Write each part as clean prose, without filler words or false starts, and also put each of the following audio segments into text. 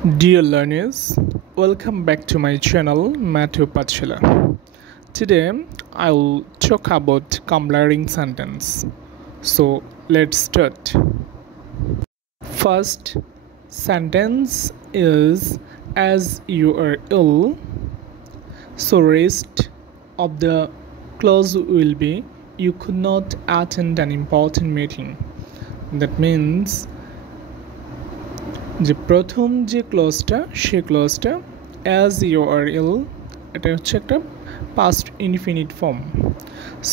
Dear learners, welcome back to my channel Matthew Pachela. Today I will talk about completing sentence. So let's start. First sentence is as you are ill. So rest of the clause will be you could not attend an important meeting. That means যে প্রথম যে ক্লজটা সে ক্লজটা as you আর ইল এটা হচ্ছে একটা past infinite form.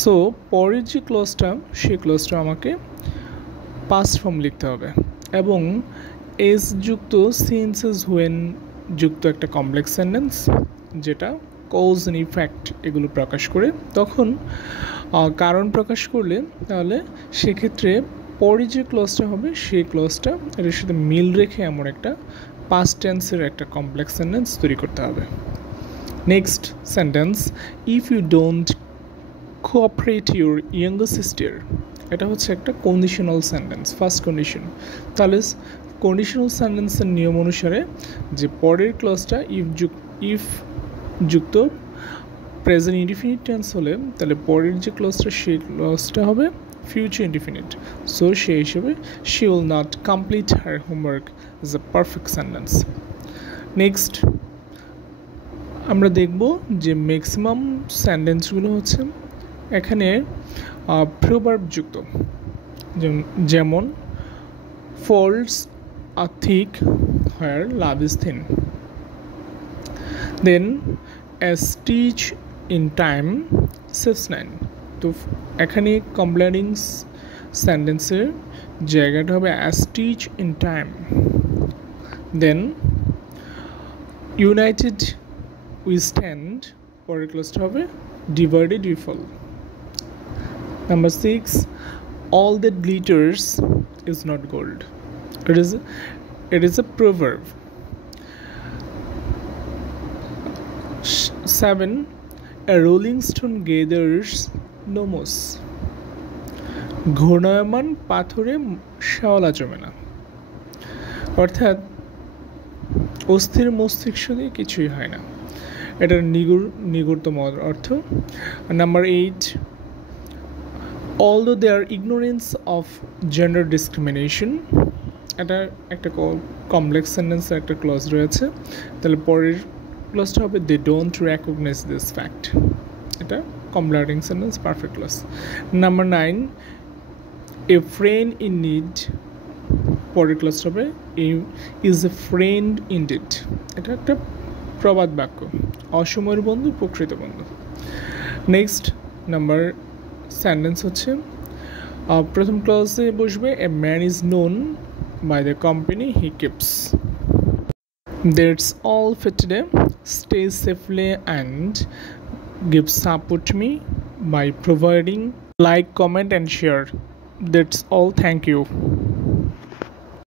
So পরের যে ক্লজটা সেই ক্লজটা আমাকে পাস্ট ফর্ম লিখতে হবে এবং এস যুক্ত সিন্সেস হোয়েন যুক্ত একটা কমপ্লেক্স সেন্টেন্স যেটা কজ অ্যান্ড ইফেক্ট এগুলো প্রকাশ করে তখন কারণ প্রকাশ করলে তাহলে সেক্ষেত্রে পরে যে ক্লজটা হবে সেই ক্লজটা এটার সাথে মিল রেখে এমন একটা পাস্ট টেন্সের একটা কমপ্লেক্স সেন্টেন্স তৈরি করতে হবে। Next sentence if you don't cooperate your younger sister, এটা হচ্ছে একটা কন্ডিশনাল সেন্টেন্স, ফার্স্ট কন্ডিশন। তাহলে কন্ডিশনাল সেন্টেন্সের নিয়ম অনুসারে যে পরের ক্লজটা ইফ যুক্ত প্রেজেন্ট ইনডিফিনিট টেন্স হলে তাহলে পরের যে ক্লজটা সেই ক্লজটা হবে future indefinite. So সেই হিসেবে she will not complete her homework is a perfect sentence. Next আমরা দেখব যে ম্যাক্সিমাম সেন্টেন্সগুলো হচ্ছে এখানে প্রোভার্ব যুক্ত, যেমন faults are thick where love is thin. Then a stitch in time saves nine. তো এখানে কমপ্লেটিং সেন্টেন্সের জায়গাটা হবে as stitch in time. Then united we stand, পরের ক্লাসটা হবে divided we fall. Number 6 all that glitters is not gold, it is a proverb. 7 a rolling stone gathers no moss, ঘূর্ণায়মান পাথরে শ্যাওলা জমে না, অর্থাৎ অস্থির মস্তিষ্ক দিয়ে কিছুই হয় না, এটার নিগূঢ়তম অর্থ। নাম্বার 8 although their ignorance of gender discrimination, এটা একটা কমপ্লেক্স সেন্টেন্সের একটা ক্লজ রয়েছে, তাহলে পরের ক্লজটা হবে they don't recognize this fact, এটা completing sentence perfect clause. Number 9 a friend in need, পরের ক্লাস হবে is a friend indeed, এটা একটা প্রবাদ বাক্য, অসময়ের বন্ধু প্রকৃত বন্ধু। নেক্সট নাম্বার সেন্টেন্স হচ্ছে প্রথম ক্লাসে বসবে a man is known by the company he keeps. That's all for today. Stay safely and give support to me by providing like, comment and share. That's all. Thank you.